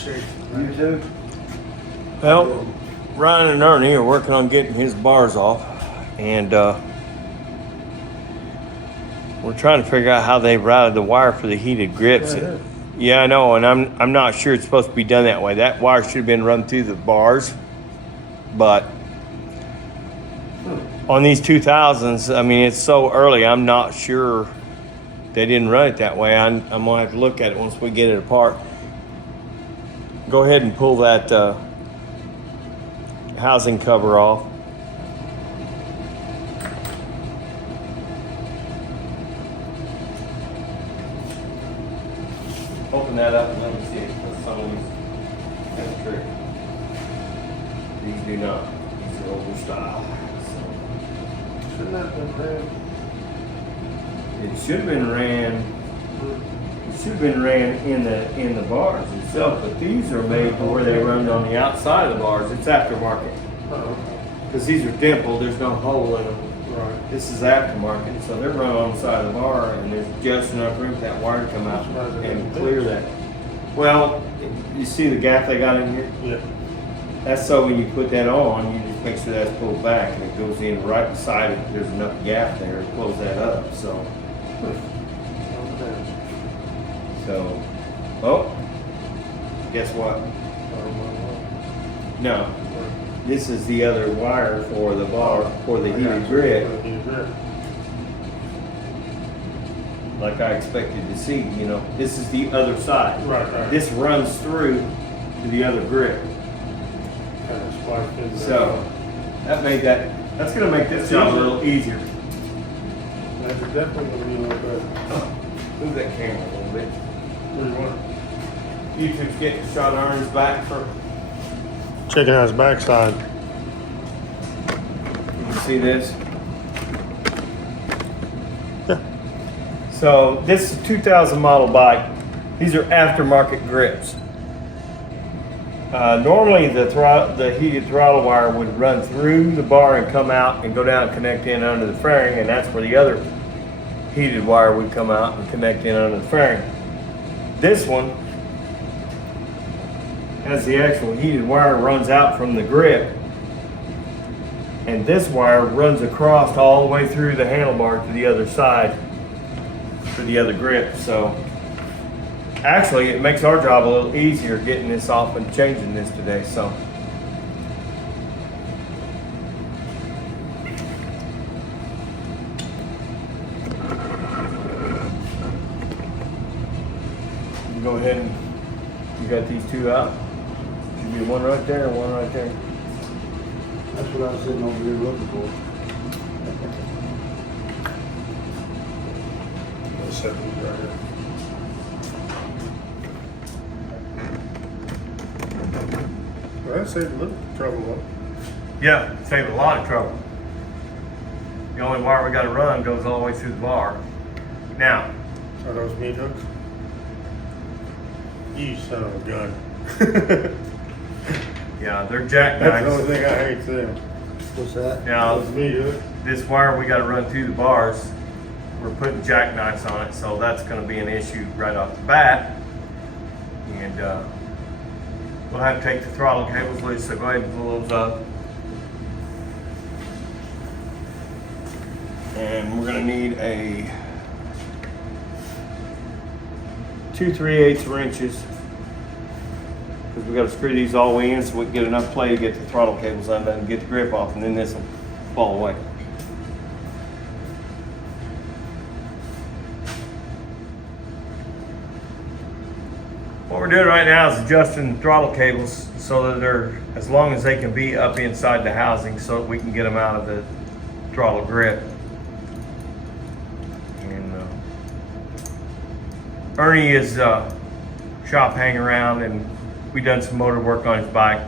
You too? Well, Ryan and Ernie are working on getting his bars off, and we're trying to figure out how they routed the wire for the heated grips. Yeah, I know, and I'm not sure it's supposed to be done that way. That wire should have been run through the bars, but on these 2000s, I mean, it's so early. I'm not sure they didn't run it that way. I'm gonna have to look at it once we get it apart. Go ahead and pull that housing cover off. Open that up and let me see it. Some of these have a trick. These do not. These are older style. So. Shouldn't that have been ran? It should have been ran. It should have been ran in the bars itself, but these are made to where they run on the outside of the bars. It's aftermarket. Because these are dimpled. There's no hole in them. Right. This is aftermarket, so they're running on the side of the bar, and there's just enough room for that wire to come out and clear that. Well, you see the gap they got in here? Yeah. That's so when you put that on, you just make sure that's pulled back and it goes in right beside it. There's enough gap there to close that up. So, oh, guess what? No. This is the other wire for the bar, for the heated grip. Like I expected to see, you know. This is the other side. Right. This runs through to the other grip. Kind of spiked in there. So, that's going to make this job a little easier. That's definitely going to be a little better. Move that camera a little bit. What do you want? YouTube's getting a shot on his back for. Checking out his backside. You can see this. Yeah. So this is a 2000 model bike. These are aftermarket grips. Normally the heated throttle wire would run through the bar and come out and go down and connect in under the fairing, and that's where the other heated wire would come out and connect in under the fairing. This one as the actual heated wire runs out from the grip, and this wire runs across all the way through the handlebar to the other side for the other grip. So actually it makes our job a little easier getting this off and changing this today. So you go ahead and you got these two out. Should be one right there and one right there. That's what I was sitting over here looking for. Let's set these right here. Well, that saved a little trouble. Yeah, saved a lot of trouble. The only wire we got to run goes all the way through the bar. Now, Are those meat hooks? You son of a gun. yeah, they're That's the only jackknives. thing I hate them. What's that? Now, Those meat hooks? this wire we got to run through the bars. We're putting jackknives on it, so that's going to be an issue right off the bat. And we'll have to take the throttle cables loose, so go ahead and pull those up. And we're going to need a 2 3/8 inches, because we got to screw these all the way in so we can get enough play to get the throttle cables undone and get the grip off, and then this will fall away. What we're doing right now is adjusting the throttle cables so that they're as long as they can be up inside the housing, so that we can get them out of the throttle grip. And Ernie is shop hang around, and we done some motor work on his bike.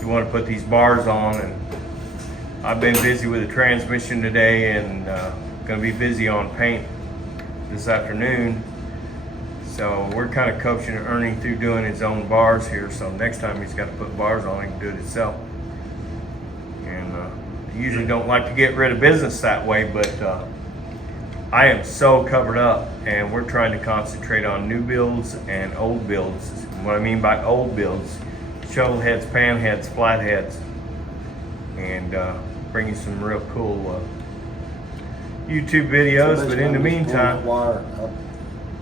We want to put these bars on, and I've been busy with the transmission today, and going to be busy on paint this afternoon. So we're kind of coaching Ernie through doing his own bars here. So next time he's got to put bars on, he can do it himself. And I usually don't like to get rid of business that way, but I am so covered up, and we're trying to concentrate on new builds and old builds. What I mean by old builds, shovel heads, pan heads, flat heads, and bringing some real cool YouTube videos. So But in the basically, I'm just pulling meantime, the wire up,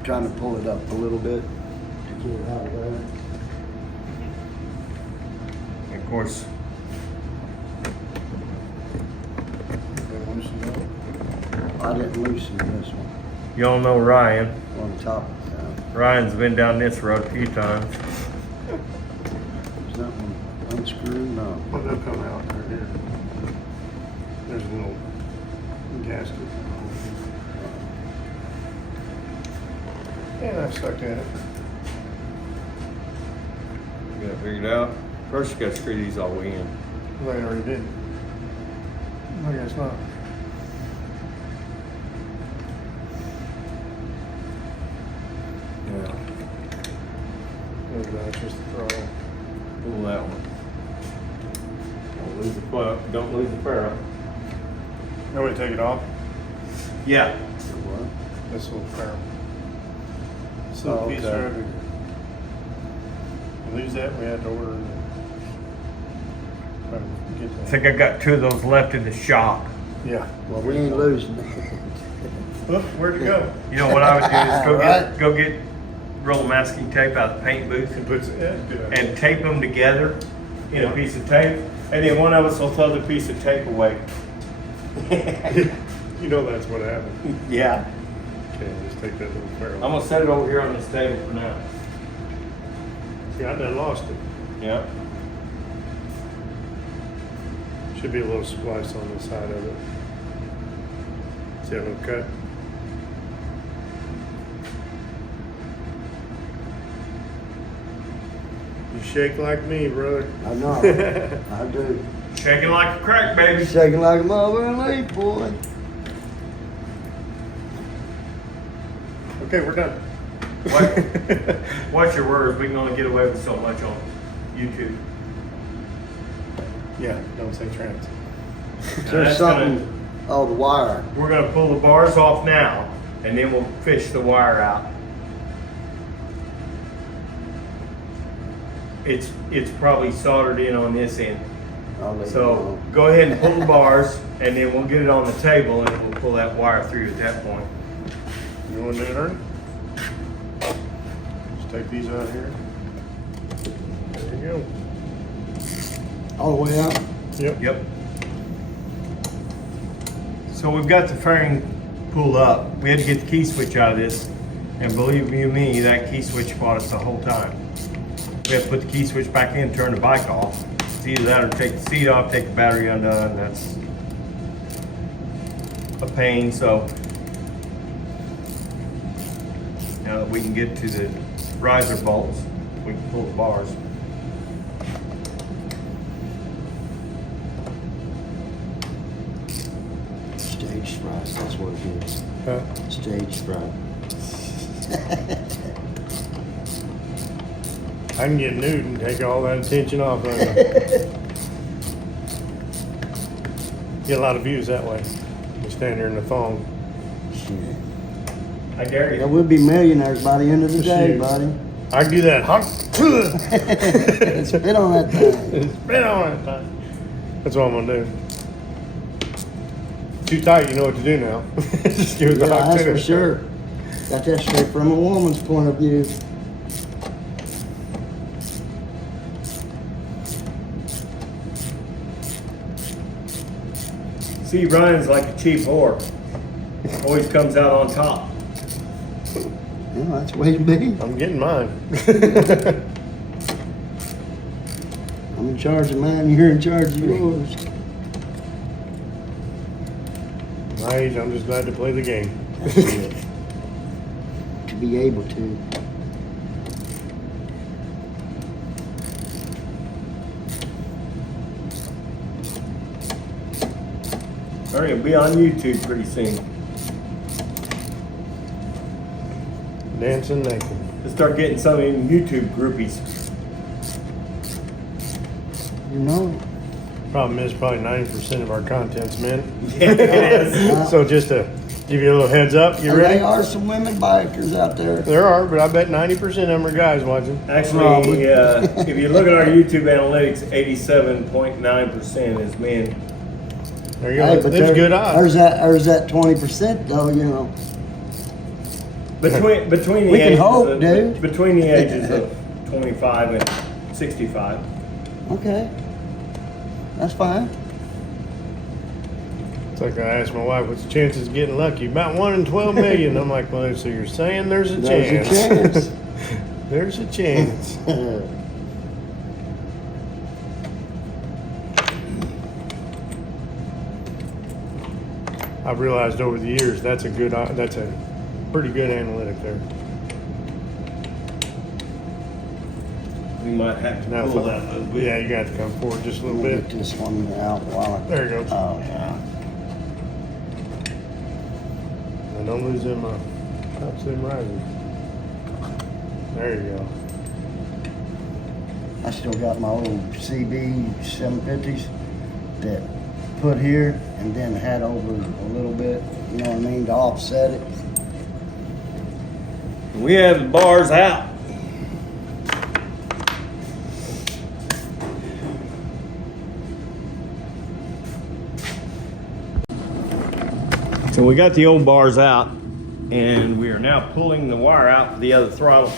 trying to pull it up a little bit to get it out of there. of course, They loosen up. I didn't loosen this one y'all know Ryan. on top of that. Ryan's been down this road a few times. Is that one unscrewed? No. Well, they'll come out right here. There's a little gasket. And I stuck at it. You got it figured out? First, you got to screw these all the way in. Well, I already did. I guess not. Yeah. Oh, that's just the throttle. Pull that one. Don't lose the foot. Don't lose the barrel. No way to take it off. Yeah. So what? This little barrel. This little Oh, piece okay. right here. You lose that, we had to order. Try to I get that. think I got 2 of those left in the shop. Yeah. Well, we ain't losing it. Look, where'd it go? You know what I would do is go Right. get go get roll of masking tape out of the paint booth It puts, yeah, good idea. and tape them together in Yeah. a piece of tape, and then one of us will throw the piece of tape away. You know that's what happened. Yeah. Okay, just take that little barrel. I'm gonna set it over here on this table for now. See, I done lost it. Yeah. Should be a little splice on the side of it. See that little cut? You shake like me, brother. I know. I do. Shaking like a crack, baby. Shaking like a mother leaf, boy. Okay, we're done. What? Watch your words. We can only get away with so much on YouTube. Yeah, don't say trans. There's that's something. Oh, the wire. We're gonna pull the bars off now, and then we'll fish the wire out. It's probably soldered in on this end. I'll leave it So alone. go ahead and pull the bars, and then we'll get it on the table, and we'll pull that wire through at that point. You want to do it, Ernie? Just take these out here. There you All the way out. go. Yep. Yep. So we've got the fairing pulled up. We had to get the key switch out of this, and believe you me, that key switch fought us the whole time. We have to put the key switch back in, turn the bike off. It's either that or take the seat off, take the battery undone. That's a pain. So now that we can get to the riser bolts, we can pull the bars. Stage fright. That's what it is. Huh? Stage fright. I can get nude and take all that attention off of you. Get a lot of views that way. You stand there in the thong. Shit. I dare Yeah, you. we'll be millionaires by the end of the day, Shoot. buddy. I can do that. Spit on that thing. Spit on it. That's what I'm gonna do. Too tight, you know what to do now. Just give it the Yeah, hot that's tip. for sure. Got that straight from a woman's point of view. See, Ryan's like a cheap whore. Always comes out on top. Yeah, that's the way it be. I'm getting mine. I'm in charge of mine, you're in charge of yours. My age, I'm just glad to play the game. That's it. To be able to. All right, be on YouTube pretty soon. Dancing naked. Let's start getting some of them YouTube groupies. You know. Problem is, probably 90% of our content's men. Yeah, it is. So just to Give you a little heads up. You And ready? there are some women bikers out there. There are, but I bet 90% of them are guys watching. Actually, if you look at our YouTube analytics, 87.9% is men. There you go. Hey, but There's good odds. There's that 20% though, you know. Between the We can ages hope, of, dude. between the ages of 25 and 65. Okay. That's fine. It's like I asked my wife, what's the chances of getting lucky? About 1 in 12 million. I'm like, well, so you're saying there's a chance. There's a chance. There's a chance. I've realized over the years that's a pretty good analytic there. We might have to Now, pull that a little bit. yeah, you got to come forward just a little We'll bit. get this one out while I... There it goes. Oh, yeah. And don't lose them tops, them risers. There you go. I still got my old CB 750s that put here and then had over a little bit, you know what I mean, to offset it. We have the bars out. So we got the old bars out, and we are now pulling the wire out for the other throttle.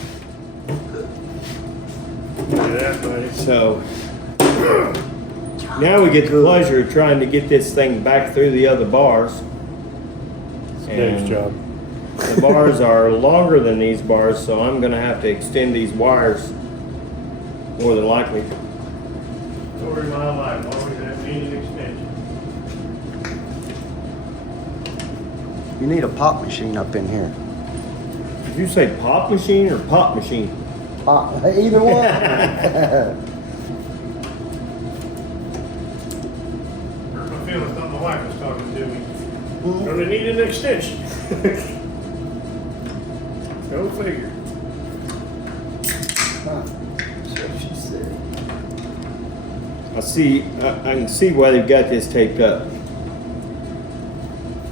Look at that, buddy. So now we get the pleasure of trying to get this thing back through the other bars. Dave's And job. the bars are longer than these bars, so I'm gonna have to extend these wires more than likely. Story of my life. Always have need an extension. You need a pop machine up in here. Did you say pop machine or pop machine? Pop, either one. Hurt my feelings. Thought my wife was talking to me. Gonna need an extension. Go figure. Huh. That's what she said. I can see why they've got this taped up.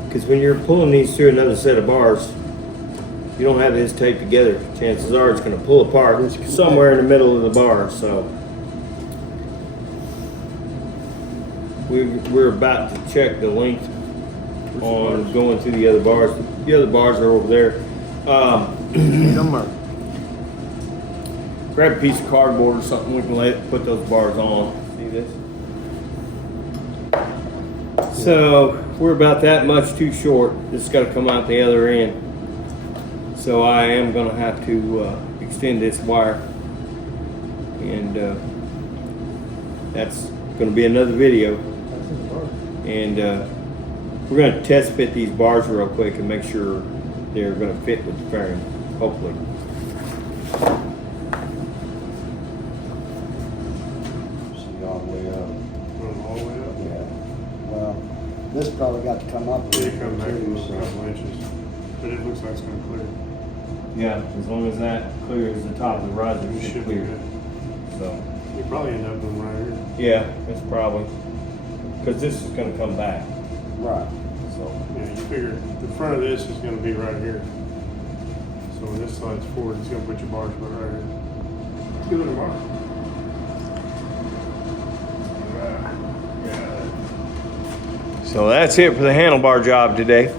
Because when you're pulling these through another set of bars, you don't have this taped together. Chances are it's going to pull apart somewhere in the middle of the bar. So we're about to check the length on going through the other bars. The other bars are over there. Need 'em or- Grab a piece of cardboard or something. We can put those bars on. See this? So we're about that much too short. This has got to come out the other end. So I am going to have to extend this wire, and that's going to be another video. And we're going to test fit these bars real quick and make sure they're going to fit with the fairing, hopefully. See all the way up. Going all the way up. Yeah. Well, this probably got to come up a They little come back a bit too, so. couple inches. But it looks like it's gonna clear. Yeah, as long as that clears the top of the riser, It it should should be clear. good. So, You probably end up with them right here. yeah, it's probably, because this is going to come back. Right. So, Yeah, you figure the front of this is gonna be right here. So when this slides forward, it's gonna put your bars right here. Let's do it tomorrow. so that's it for the handlebar job today.